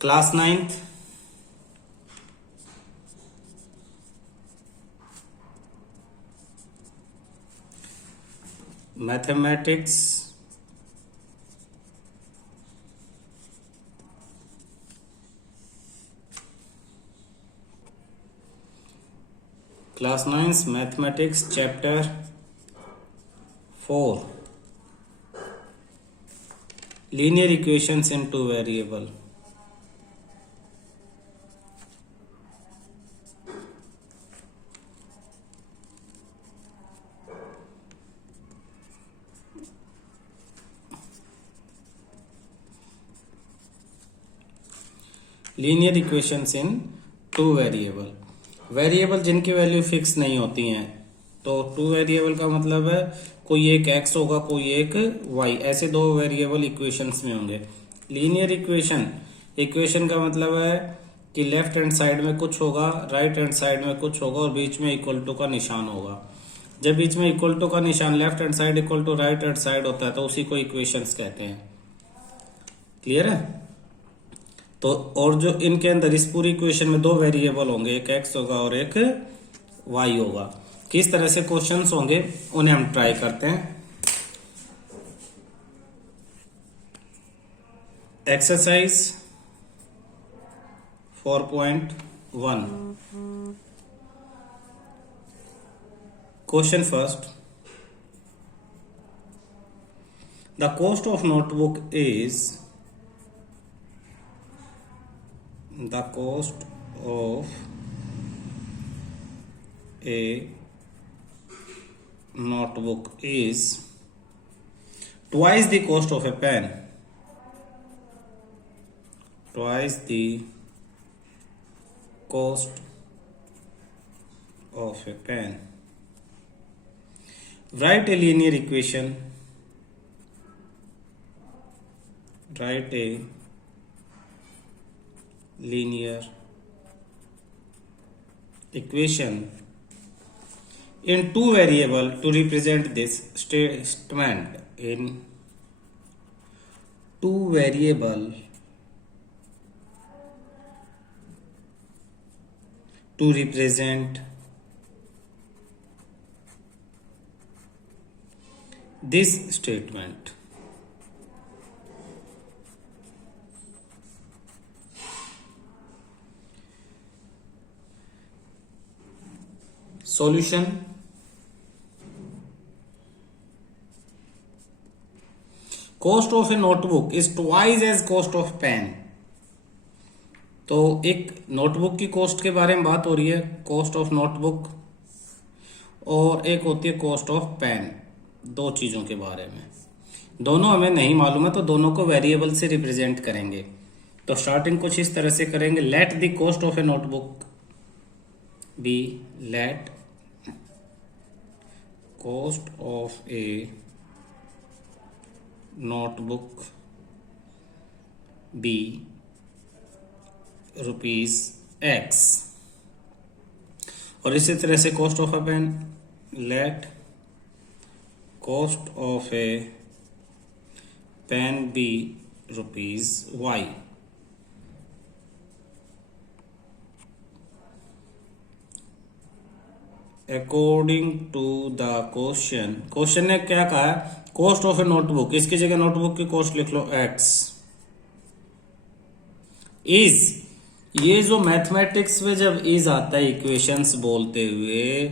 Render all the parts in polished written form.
Class 9th mathematics class 9th mathematics chapter 4 linear equations इन two variable. Linear equations इन two variable, variable जिनकी value fix नहीं होती हैं। तो two variable का मतलब है कोई एक x होगा, कोई एक y, ऐसे दो वेरिएबल इक्वेशंस में होंगे। लीनियर इक्वेशन का मतलब है कि लेफ्ट हैंड साइड में कुछ होगा, राइट हैंड साइड में कुछ होगा और बीच में इक्वल टू का निशान होगा। जब बीच में इक्वल टू का निशान left hand side equal to right hand side होता है तो उसी को इक्वेशंस कहते हैं। क्लियर है? तो और जो इनके अंदर इस पूरी इक्वेशन में दो वेरिएबल होंगे, एक x होगा और एक y होगा। किस तरह से क्वेश्चंस होंगे उन्हें हम ट्राई करते हैं। Exercise 4.1 question first, the cost of notebook is the cost of a notebook is twice the cost of a pen. Twice the cost of a pen. Write a linear equation. Write a linear equation in two variable to represent this statement. In two variable to represent this statement. Solution, cost of a notebook is twice as cost of pen. तो एक notebook की cost के बारे में बात हो रही है, कॉस्ट ऑफ नोटबुक, और एक होती है कॉस्ट ऑफ पेन। दो चीजों के बारे में, दोनों हमें नहीं मालूम है तो दोनों को वेरिएबल से रिप्रेजेंट करेंगे। तो स्टार्टिंग कुछ इस तरह से करेंगे, let the cost of a notebook be, let cost of a notebook be rupees X। और इसी तरह से cost of a pen, let cost of a pen be rupees Y। According to the question ने क्या कहा है, cost of a notebook, इसकी जगह नोटबुक की कॉस्ट लिख लो x इज, ये जो मैथमेटिक्स में जब इज आता है इक्वेशंस बोलते हुए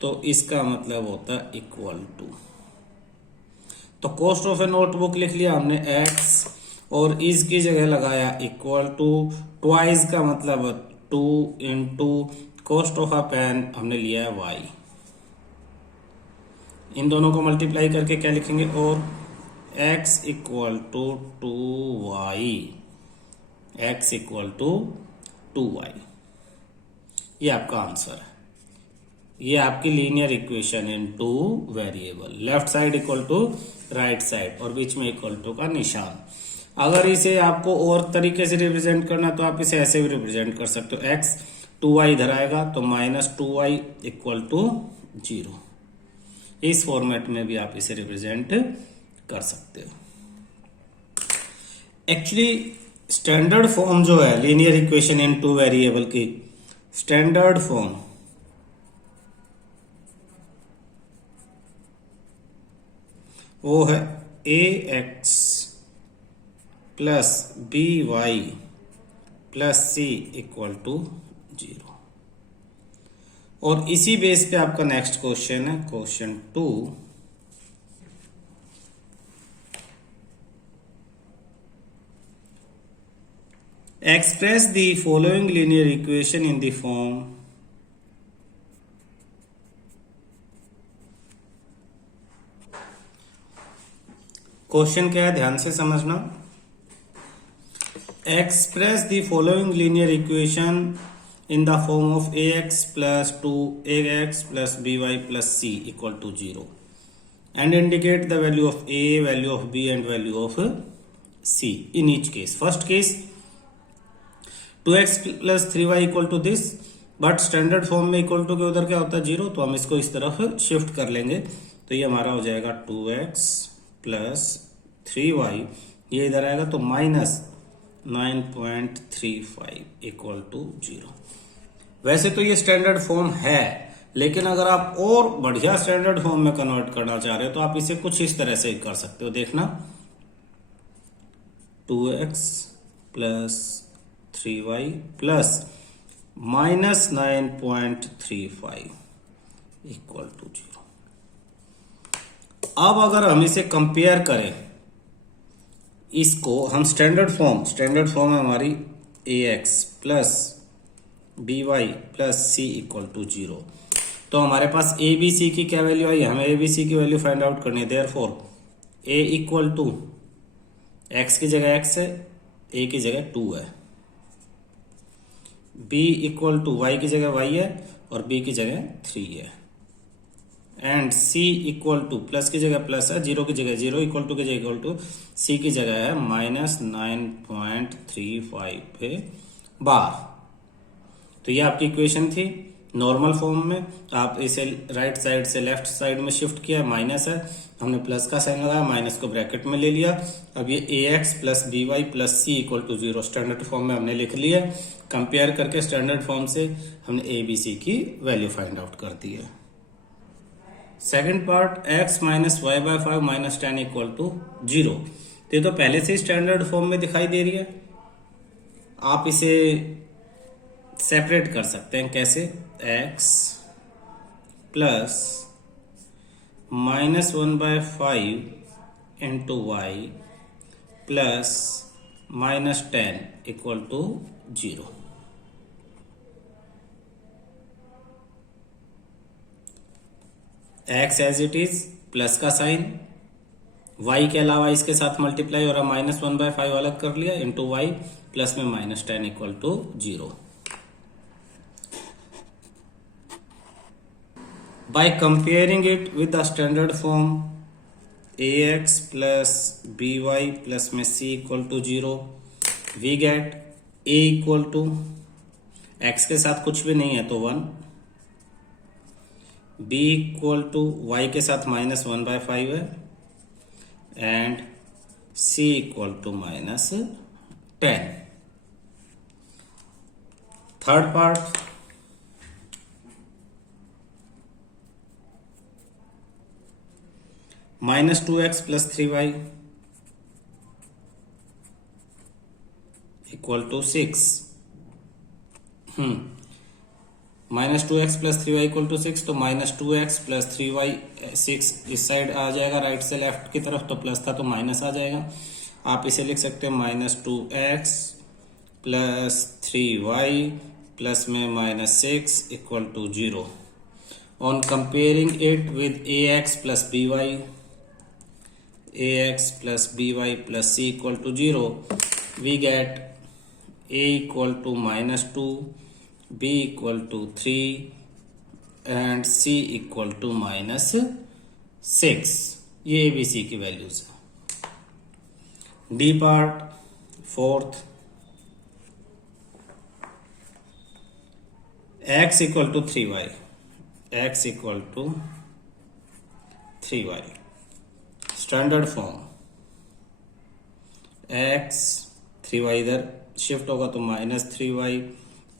तो इसका मतलब होता है इक्वल टू। तो कॉस्ट ऑफ ए नोटबुक लिख लिया हमने x और इज की जगह लगाया इक्वल टू, ट्वाइस का मतलब 2 into cost of a pen हमने लिया है y। इन दोनों को मल्टीप्लाई करके क्या लिखेंगे, और x equal to 2y, x equal to 2y। ये आपका आंसर है। ये आपकी linear equation in two variable, left side equal to right side और बीच में इक्वल टू का निशान। अगर इसे आपको और तरीके से रिप्रेजेंट करना तो आप इसे ऐसे भी रिप्रेजेंट कर सकते हो, x 2y इधर आएगा तो -2y इक्वल टू 0। इस फॉर्मेट में भी आप इसे रिप्रेजेंट कर सकते हो। एक्चुअली स्टैंडर्ड फॉर्म जो है linear equation in two variable की, स्टैंडर्ड फॉर्म वो है a x plus b y plus c equal to 0। और इसी बेस पे आपका नेक्स्ट क्वेश्चन है, question 2। Express the following linear equation in the form question क्या है, ध्यान से समझना। Express the following linear equation in the form of ax plus 2ax plus by plus c equal to 0 and indicate the value of a, value of b and value of c in each case. First case 2x plus 3y equal to this, but standard form में equal to के उधर क्या होता है 0, तो हम इसको इस तरफ शिफ्ट कर लेंगे, तो ये हमारा हो जाएगा 2x प्लस 3y, ये इधर आएगा तो माइनस 9.35 इक्वल टू 0। वैसे तो ये स्टैंडर्ड फॉर्म है, लेकिन अगर आप और बढ़िया स्टैंडर्ड फॉर्म में कन्वर्ट करना चाह रहे हो तो आप इसे कुछ इस तरह से कर सकते हो। देखना 2x plus 3y plus minus 9.35 equal to 0। अब अगर हम इसे कंपेयर करें, इसको हम स्टैंडर्ड फॉर्म है हमारी ax plus by plus c equal to 0, तो हमारे पास ए बी सी की क्या वैल्यू आई, हमें ए बी सी की वैल्यू फाइंड आउट करनी है। Therefore a equal to x की जगह x है, ए की जगह 2 है, b इक्वल टू वाई की जगह y है और b की जगह 3 है, and c equal two plus की जगह प्लस है, 0 की जगह 0, इक्वल टू की जगह इक्वल टू, c की जगह है माइनस 9.35 पे बार। तो ये आपकी इक्वेशन थी नॉर्मल फॉर्म में। आप इसे राइट साइड से लेफ्ट साइड में शिफ्ट किया, माइनस है, हमने प्लस का साइन लगाया, माइनस को ब्रैकेट में ले लिया। अब ये ax plus b y plus c equal to 0 standard form में हमने लिख लिया। कंपेयर करके स्टैंडर्ड फॉर्म से हमने ए बी सी की वैल्यू फाइंड आउट कर दी है। Second part x minus y by 5 minus 10 equal to 0, ये तो पहले से स्टैंडर्ड फॉर्म में दिखाई दे रही है। आप इसे सेपरेट कर सकते हैं, कैसे, x plus minus 1/5 into y plus minus 10 equal to 0। x as it is plus का साइन, y के अलावा इसके साथ मल्टीप्लाई और माइनस 1/5 अलग कर लिया, इंटू वाई प्लस में minus 10 equal to 0। By comparing it with the standard form ax plus by plus में c equal to 0, we get a equal to x के साथ कुछ भी नहीं है तो 1, b equal to y के साथ माइनस 1/5 है, and c equal to minus 10। Third part, minus 2x plus 3y equal to 6, minus 2x plus 3y equal to 6, तो माइनस 2x प्लस 3y 6 इस साइड आ जाएगा राइट से लेफ्ट की तरफ, तो प्लस था तो माइनस आ जाएगा। आप इसे लिख सकते हैं minus 2x plus 3y plus में minus 6 equal to 0। On comparing it with ax plus by, ax plus by plus c equal to 0, we get a equal to minus 2, b equal to 3 and c equal to minus 6। ये abc की values है। D part fourth, x equal to 3y, x equal to 3y, standard form x 3y इधर shift होगा तो -3y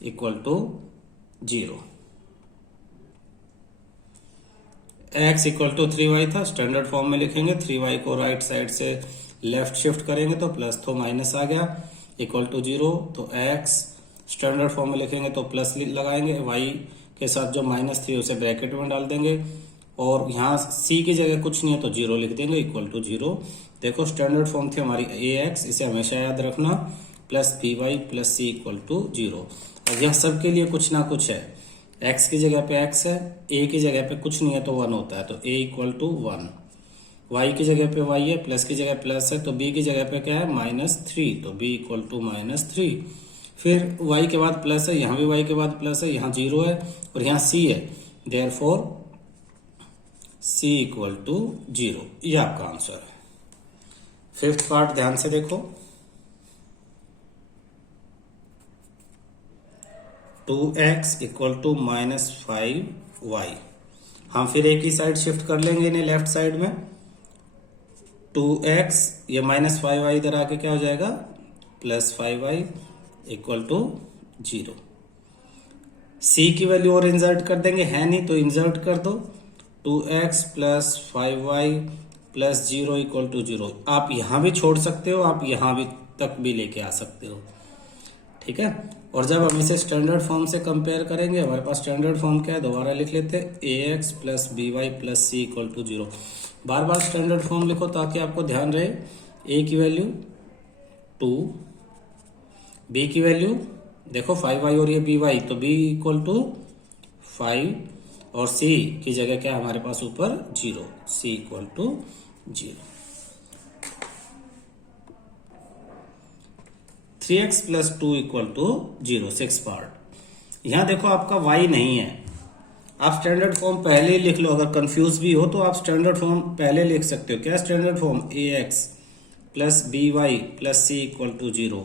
equal to 0। x equal to 3y था, standard form में लिखेंगे, 3y को राइट साइड से लेफ्ट शिफ्ट करेंगे तो प्लस तो माइनस आ गया इक्वल टू 0। तो x स्टैंडर्ड फॉर्म में लिखेंगे तो प्लस लगाएंगे, y के साथ जो -3 उसे ब्रैकेट में डाल देंगे और यहाँ c की जगह कुछ नहीं है तो 0 लिख देंगे इक्वल टू 0। देखो स्टैंडर्ड फॉर्म थी हमारी ax, इसे हमेशा याद रखना, plus by plus c equal to 0। अब यह सब के लिए कुछ ना कुछ है, x की जगह पे x है, a की जगह पे कुछ नहीं है तो 1 होता है तो a इक्वल टू 1, y की जगह पे y है, प्लस की जगह प्लस है तो b की जगह पे क्या है -3 तो b इक्वल टू -3। फिर y के बाद प्लस है, यहाँ भी y के बाद प्लस है, यहाँ 0 है और यहाँ c है, देयरफॉर c इक्वल टू 0। ये आपका आंसर है। फिफ्थ पार्ट ध्यान से देखो, 2x इक्वल टू -5y। हम फिर एक ही साइड शिफ्ट कर लेंगे इन्हें लेफ्ट साइड में, 2x ये -5y इधर आके क्या हो जाएगा +5y इक्वल टू 0। c की वैल्यू और इंसर्ट कर देंगे, है नहीं तो इंसर्ट कर दो, 2x plus 5y plus 0 equal to 0। आप यहां भी छोड़ सकते हो, आप यहां भी तक भी लेके आ सकते हो, ठीक है। और जब हम इसे स्टैंडर्ड फॉर्म से कंपेयर करेंगे, हमारे पास स्टैंडर्ड फॉर्म क्या है, दोबारा लिख लेते हैं, ax plus by plus c equal to 0। बार बार स्टैंडर्ड फॉर्म लिखो ताकि आपको ध्यान रहे, a की वैल्यू 2, b की वैल्यू देखो 5y और ये by तो b इक्वल टू 5 और c की जगह क्या हमारे पास ऊपर 0, c equal to 0। 3x plus 2 equal to 0, 6 part. यहां देखो आपका y नहीं है, आप स्टैंडर्ड फॉर्म पहले ही लिख लो, अगर कंफ्यूज भी हो तो आप स्टैंडर्ड फॉर्म पहले लिख सकते हो। क्या standard form, ax plus by plus c equal to 0।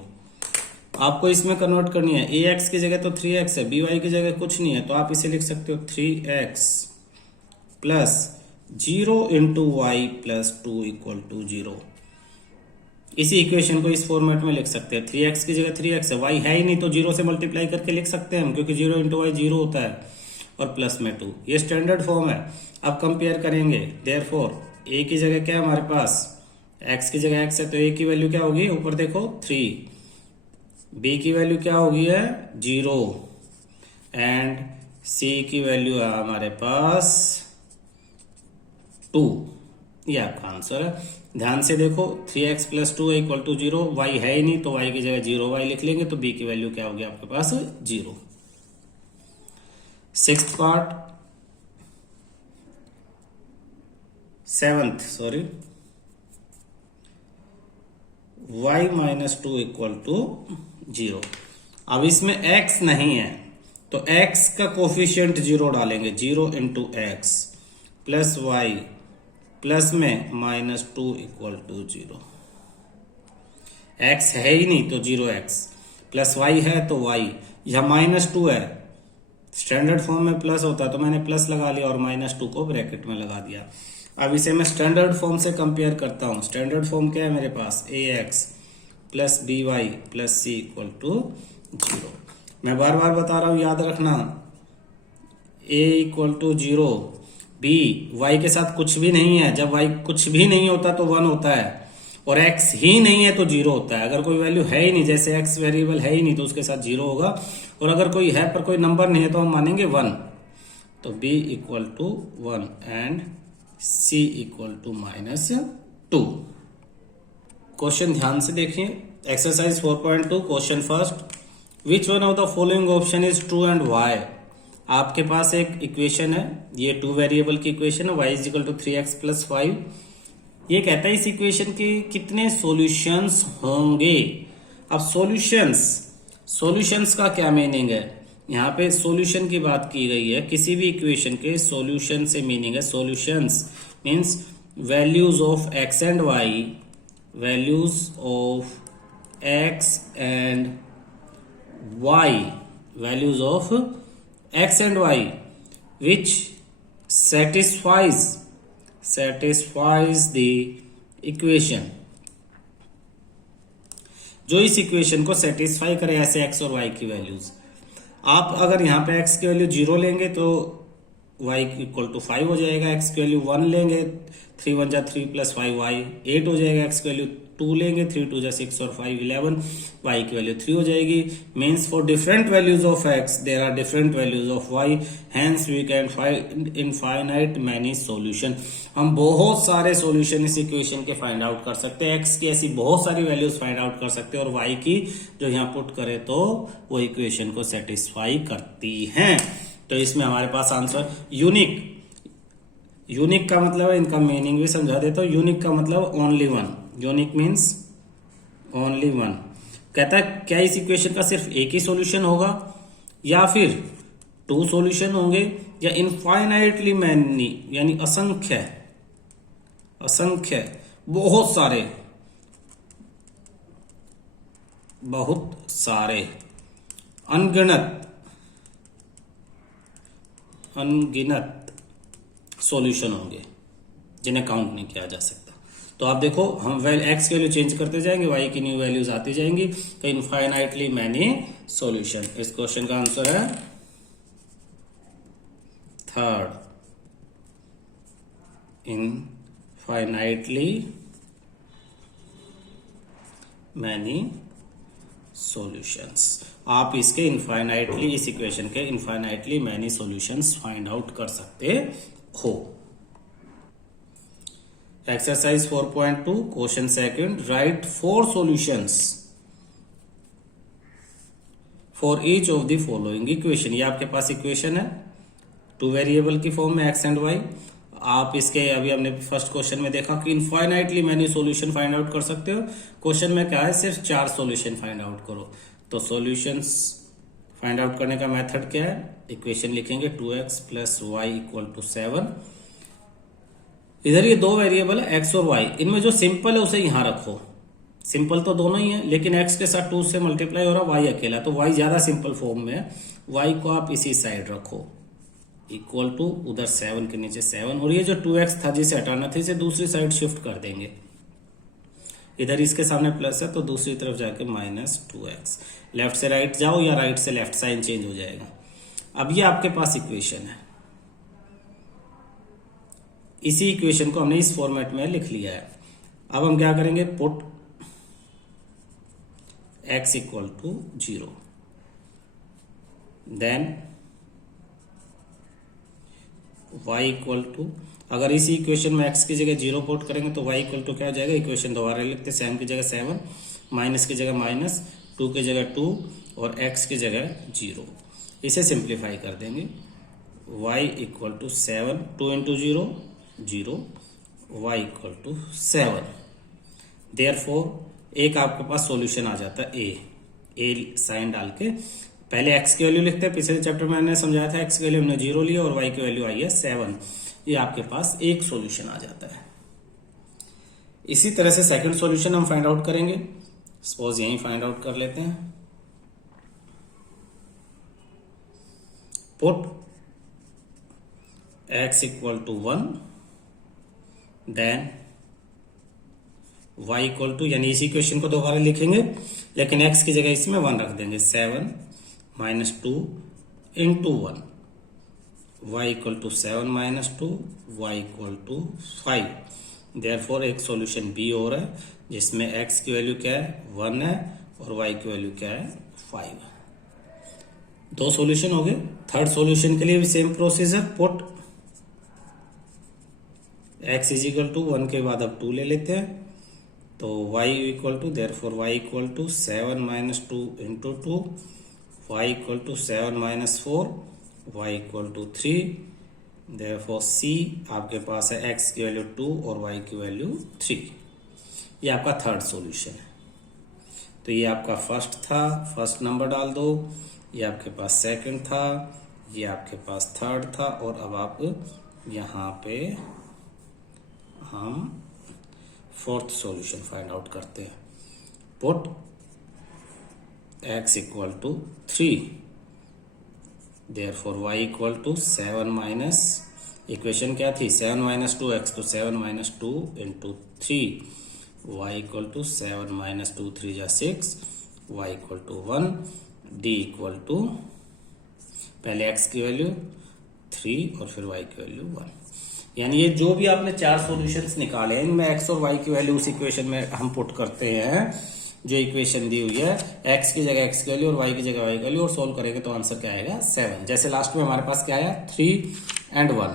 आपको इसमें कन्वर्ट करनी है, ax की जगह तो 3x है, by की जगह कुछ नहीं है तो आप इसे लिख सकते हो 3x plus 0 into y plus 2 equal to 0। इसी इक्वेशन को इस फॉर्मेट में लिख सकते हैं, 3x की जगह 3x है, y है ही नहीं तो 0 से मल्टीप्लाई करके लिख सकते हैं हम, क्योंकि 0 इंटू वाई 0 होता है और प्लस में 2। ये स्टैंडर्ड फॉर्म है। अब कंपेयर करेंगे, देयरफॉर a की जगह क्या है हमारे पास, x की जगह x है तो a की वैल्यू क्या होगी, ऊपर देखो 3, b की वैल्यू क्या होगी है 0 एंड c की वैल्यू है हमारे पास 2। ये आपका आंसर है। ध्यान से देखो 3x plus 2 equal to 0, y है ही नहीं तो y की जगह 0y लिख लेंगे तो b की वैल्यू क्या होगी आपके पास 0। Sixth part, y minus 2 equal to 0। अब इसमें x नहीं है तो x का कोफिशियंट 0 डालेंगे, 0 into x plus y plus में -2 इक्वल टू 0। x है ही नहीं तो 0x प्लस y है तो y, यह -2 है, स्टैंडर्ड फॉर्म में प्लस होता है तो मैंने प्लस लगा लिया और -2 को ब्रैकेट में लगा दिया। अब इसे मैं स्टैंडर्ड फॉर्म से कंपेयर करता हूं। स्टैंडर्ड फॉर्म क्या है मेरे पास, ax plus by plus c equal to 0। मैं बार बार बता रहा हूं, याद रखना, a equal to 0, b y के साथ कुछ भी नहीं है, जब y कुछ भी नहीं होता तो 1 होता है और x ही नहीं है तो 0 होता है। अगर कोई वैल्यू है ही नहीं, जैसे x वेरिएबल है ही नहीं तो उसके साथ 0 होगा, और अगर कोई है पर कोई नंबर नहीं है तो हम मानेंगे 1। तो b equal to 1 and c equal to -2। Question ध्यान से देखिए, exercise 4.2 question first, which one of the following option is true and why. आपके पास एक इक्वेशन है, ये 2 वेरिएबल की इक्वेशन है, y is equal to 3x plus 5। ये कहता है इस इक्वेशन के कितने सॉल्यूशंस होंगे। अब सॉल्यूशंस का क्या मीनिंग है, यहाँ पे सॉल्यूशन की बात की गई है, किसी भी इक्वेशन के सॉल्यूशन से मीनिंग है, solutions means values of x and y, values of x and y, values of x and y which satisfies the equation। जो इस इक्वेशन को सेटिस्फाई करे ऐसे एक्स और वाई की वैल्यूज। आप अगर यहाँ पे एक्स की वैल्यू 0 लेंगे तो y इक्वल टू 5 हो जाएगा, एक्स की वैल्यू 1 लेंगे 3 1 जा 3 प्लस 5 y 8 हो जाएगा, एक्स की वैल्यू 2 लेंगे 3 2 जा 6 और 5 11, y की वैल्यू 3 हो जाएगी। Means for different values of x there are different values of y, hence we can find infinite many solution. हम बहुत सारे सॉल्यूशन इस इक्वेशन के फाइंड आउट कर सकते हैं, x की ऐसी बहुत सारी वैल्यूज फाइंड आउट कर सकते हैं और y की जो यहाँ पुट करे तो वो इक्वेशन को सेटिस्फाई करती हैं। तो इसमें हमारे पास आंसर यूनिक, यूनिक का मतलब है, इनका मीनिंग भी समझा देता हूं। यूनिक का मतलब only one, unique means only one. कहता है क्या इस इक्वेशन का सिर्फ एक ही सॉल्यूशन होगा या फिर 2 सॉल्यूशन होंगे या इनफाइनाइटली मैनी यानी असंख्य, असंख्य बहुत सारे, बहुत सारे अनगिनत, अनगिनत सॉल्यूशन होंगे जिन्हें काउंट नहीं किया जा सकता। तो आप देखो हम एक्स की वैल्यू चेंज करते जाएंगे, वाई की न्यू वैल्यूज आती जाएंगी, तो इनफाइनाइटली मैनी सॉल्यूशन। इस क्वेश्चन का आंसर है थर्ड, इनफाइनाइटली मैनी सॉल्यूशंस। आप इसके इनफाइनाइटली, इस इक्वेशन के infinitely many solutions find out कर सकते हो। Exercise 4.2 question second, right 4 solutions for each of the following equation. ये आपके पास इक्वेशन है 2 वेरिएबल की फॉर्म में एक्स एंड वाई। आप इसके अभी हमने फर्स्ट क्वेश्चन में देखा कि infinitely many solution find out कर सकते हो। क्वेश्चन में क्या है, सिर्फ 4 सॉल्यूशन फाइंड आउट करो। तो सॉल्यूशंस फाइंड आउट करने का मेथड क्या है, इक्वेशन लिखेंगे 2x plus y equal to 7। इधर ये 2 वेरिएबल है x और y, इनमें जो सिंपल है उसे यहां रखो। सिंपल तो दोनों ही है लेकिन x के साथ 2 से मल्टीप्लाई हो रहा, y अकेला, तो y ज्यादा सिंपल फॉर्म में है, y को आप इसी साइड रखो इक्वल टू उधर 7 के नीचे 7, और ये जो 2x था जिसे हटाना था इसे दूसरी साइड शिफ्ट कर देंगे। इधर इसके सामने प्लस है तो दूसरी तरफ जाके -2x, लेफ्ट से राइट जाओ या राइट से लेफ्ट, साइन चेंज हो जाएगा। अब ये आपके पास इक्वेशन है, इसी इक्वेशन को हमने इस फॉर्मेट में लिख लिया है। अब हम क्या करेंगे, put x equal to 0, then y equal to, अगर इसी इक्वेशन में x की जगह 0 पुट करेंगे तो y इक्वल टू क्या हो जाएगा, इक्वेशन दोबारा लिखते हैं, 7 की जगह 7, माइनस की जगह माइनस, 2 की जगह 2 और x की जगह 0। इसे सिंप्लीफाई कर देंगे, y equal to 7, 2 into 0 0, y equal to 7। Therefore एक आपके पास सॉल्यूशन आ जाता है ए साइन डाल के। पहले x की वैल्यू लिखते हैं, पिछले चैप्टर में मैंने समझाया था x की वैल्यू हमने 0 लिया और y की वैल्यू आई है 7। ये आपके पास एक सॉल्यूशन आ जाता है। इसी तरह से सेकंड सॉल्यूशन हम फाइंड आउट करेंगे। सपोज यहीं फाइंड आउट कर लेते हैं, put x equal to 1, then y equal to, यानी इसी क्वेश्चन को दोबारा लिखेंगे लेकिन x की जगह इसमें 1 रख देंगे, 7 minus 2 into 1, y equal to 7 minus 2, y equal to 5। Therefore एक सॉल्यूशन बी हो रहा है जिसमें x की वैल्यू क्या है 1 है और y की वैल्यू क्या है 5। 2 सॉल्यूशन हो गए। थर्ड सॉल्यूशन के लिए भी same procedure, put x is equal to 1 के बाद अब 2 ले लेते हैं, तो y equal to, therefore y equal to 7 minus 2 into 2, y equal to 7 minus 4, y equal to 3। Therefore c आपके पास है x की वैल्यू 2 और y की वैल्यू 3। ये आपका थर्ड सॉल्यूशन है। तो ये आपका फर्स्ट था, फर्स्ट नंबर डाल दो, ये आपके पास सेकंड था, ये आपके पास थर्ड था, और अब आप यहाँ पे हम फोर्थ सॉल्यूशन फाइंड आउट करते हैं। Put x equal to 3, therefore y equal to 7 minus, equation क्या थी 7 माइनस 2x, तो 7 minus 2 into 3, y equal to 7 minus 2 3 जा 6, y equal to 1, d equal to पहले x की वैल्यू 3 और फिर y की वैल्यू 1। यानी ये जो भी आपने चार सॉल्यूशंस निकाले हैं इनमें x और y की वैल्यू उस इक्वेशन में हम पुट करते हैं जो इक्वेशन दी हुई है, x की जगह x की वैल्यू और y की जगह y की वैल्यू, और सोल्व करेंगे तो आंसर क्या आएगा 7। जैसे लास्ट में हमारे पास क्या आया 3 एंड 1,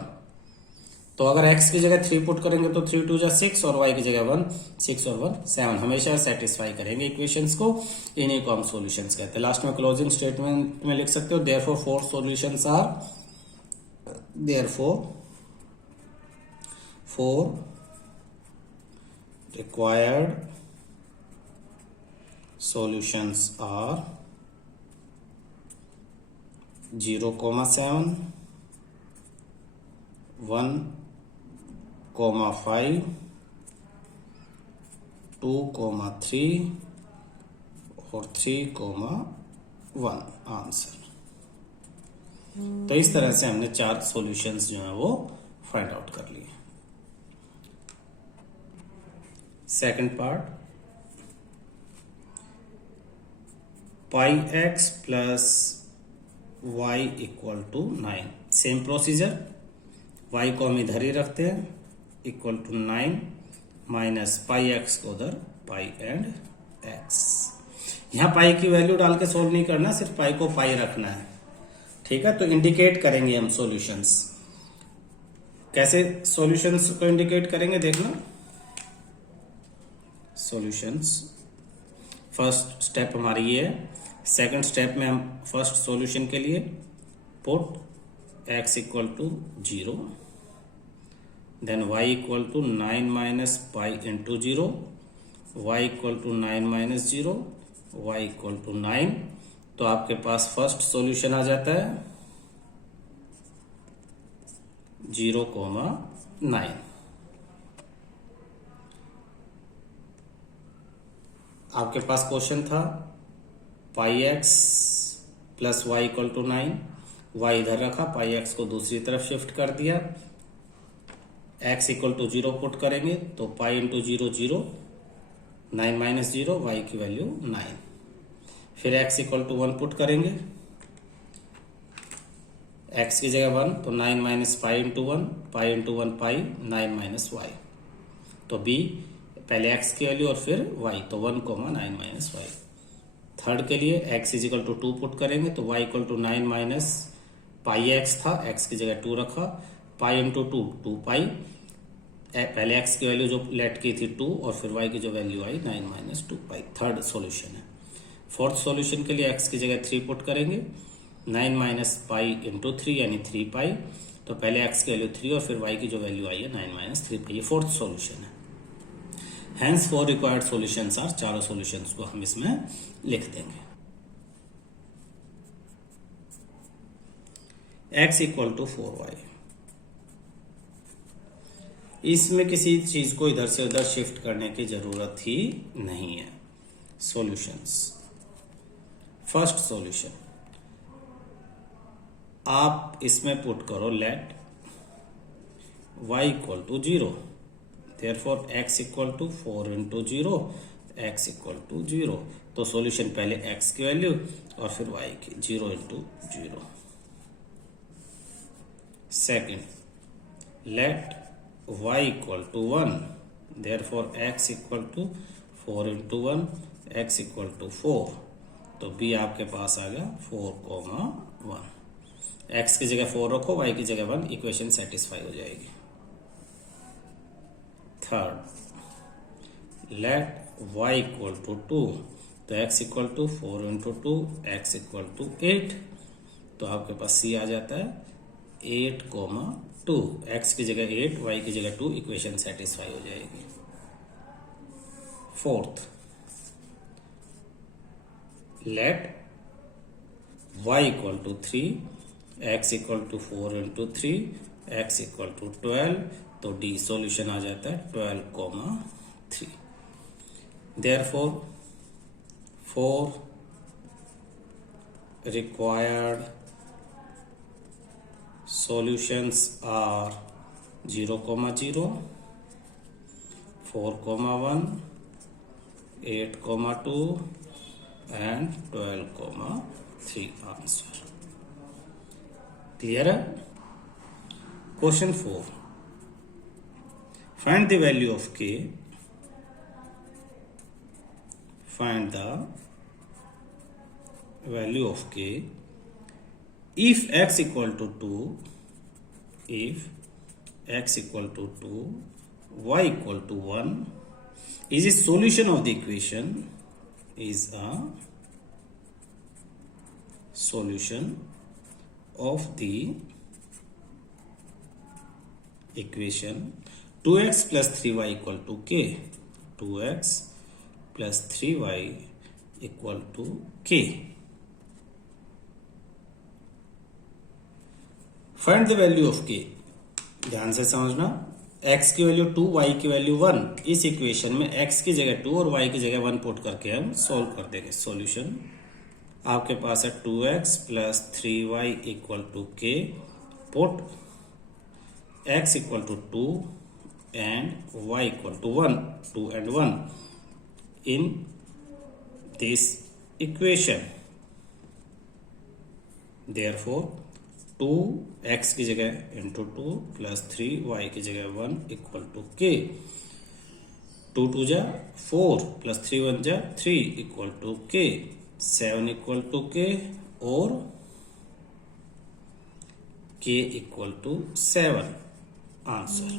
तो अगर x की जगह 3 पुट करेंगे तो 3 2 जा 6 और y की जगह 1, 6 और 1 7। हमेशा सेटिस्फाई करेंगे इक्वेशंस को, इन्हीं को हम सॉल्यूशंस कहते हैं। लास्ट में क्लोजिंग स्टेटमेंट में लिख सकते हो therefore 4 solutions are, therefore 4 required solutions are 0,7, 1,5, 2,3 और 3,1 आंसर। तो इस तरह से हमने चार सॉल्यूशंस जो है वो फाइंड आउट कर लिए। Second part, pi x plus y equal to 9। Same procedure, y को हम इधर ही रखते हैं equal to 9 minus pi x को उधर पाई एंड एक्स। यहां पाई की वैल्यू डाल के सोल्व नहीं करना, सिर्फ पाई को पाई रखना है, ठीक है। तो इंडिकेट करेंगे हम सॉल्यूशंस, कैसे सॉल्यूशंस को इंडिकेट करेंगे देखना। सॉल्यूशंस, फर्स्ट स्टेप हमारी ये है। सेकंड स्टेप में हम फर्स्ट सॉल्यूशन के लिए put x equal to 0, then y equal to 9 minus pi into 0, y equal to 9 minus 0, y equal to 9। तो आपके पास फर्स्ट सॉल्यूशन आ जाता है 0,9। आपके पास क्वेश्चन था pi x plus y equal to 9, y इधर रखा, पाई एक्स को दूसरी तरफ शिफ्ट कर दिया, एक्स इक्वल टू 0 पुट करेंगे तो पाई इंटू 0 0, 9 माइनस 0, वाई की वैल्यू 9। फिर एक्स इक्वल टू 1 पुट करेंगे, एक्स की जगह 1 तो 9 minus pi into 1, pi into 1 पाई, 9 माइनस वाई। तो बी पहले x की वैल्यू और फिर y, तो 1,9 माइनस वाई। थर्ड के लिए x is equal to 2 put करेंगे तो y equal to 9 minus pi x था, x की जगह 2 रखा, पाई इंटू 2 2 पाई, पहले x की वैल्यू जो लेट की थी 2 और फिर y की जो वैल्यू आई 9 माइनस 2 पाई। थर्ड सॉल्यूशन है। फोर्थ सॉल्यूशन के लिए x की जगह 3 पुट करेंगे, 9 माइनस पाई इंटू 3 यानी 3 पाई, तो पहले x की वैल्यू 3 और फिर y की जो वैल्यू आई है 9 माइनस 3 पाई। ये फोर्थ सॉल्यूशन है। Hence 4 required solutions are, चारों सॉल्यूशंस को हम इसमें लिख देंगे। x इक्वल टू 4y, इसमें किसी चीज को इधर से उधर शिफ्ट करने की जरूरत ही नहीं है। सॉल्यूशंस, फर्स्ट सॉल्यूशन आप इसमें पुट करो let y equal to 0, therefore x equal to 4 into 0, x equal to 0। तो सॉल्यूशन पहले x की वैल्यू और फिर y की 0 into 0। Second let y equal to 1, therefore x equal to 4 into 1, x equal to 4। तो b आपके पास आ गया 4,1। x की जगह 4 रखो, y की जगह 1, इक्वेशन सेटिस्फाई हो जाएगी। Third let y equal to 2, तो x equal to 4 into 2, x equal to 8। तो आपके पास c आ जाता है 8,2, x की जगह 8, y की जगह 2, इक्वेशन सेटिस्फाई हो जाएगी। Fourth let y equal to 3, x equal to 4 into 3, x equal to 12। तो डी सॉल्यूशन आ जाता है 12,3। Therefore 4 required solutions are 0,0, 4,1, 8,2 and 12,3 answer. Clear? Question 4. Find the value of k. Find the value of k if x equal to 2, if x equal to 2, y equal to 1, is a solution of the equation, is a solution of the equation 2x plus 3y equal to k. 2x plus 3y equal to k. Find the value of k. ध्यान से समझना, x की value 2, y की value 1. इस equation में x की जगह 2 और y की जगह 1 पुट करके हम सॉल्व कर देंगे. सॉल्यूशन आपके पास है 2x plus 3y equal to k. Put x equal to 2 and y equal to 1, 2 and 1 in this equation. Therefore 2x की जगह into 2 plus 3y की जगह 1 equal to k. 2 2 जा 4 plus 3 1 जा 3 equal to k. 7 equal to k और k equal to 7 answer.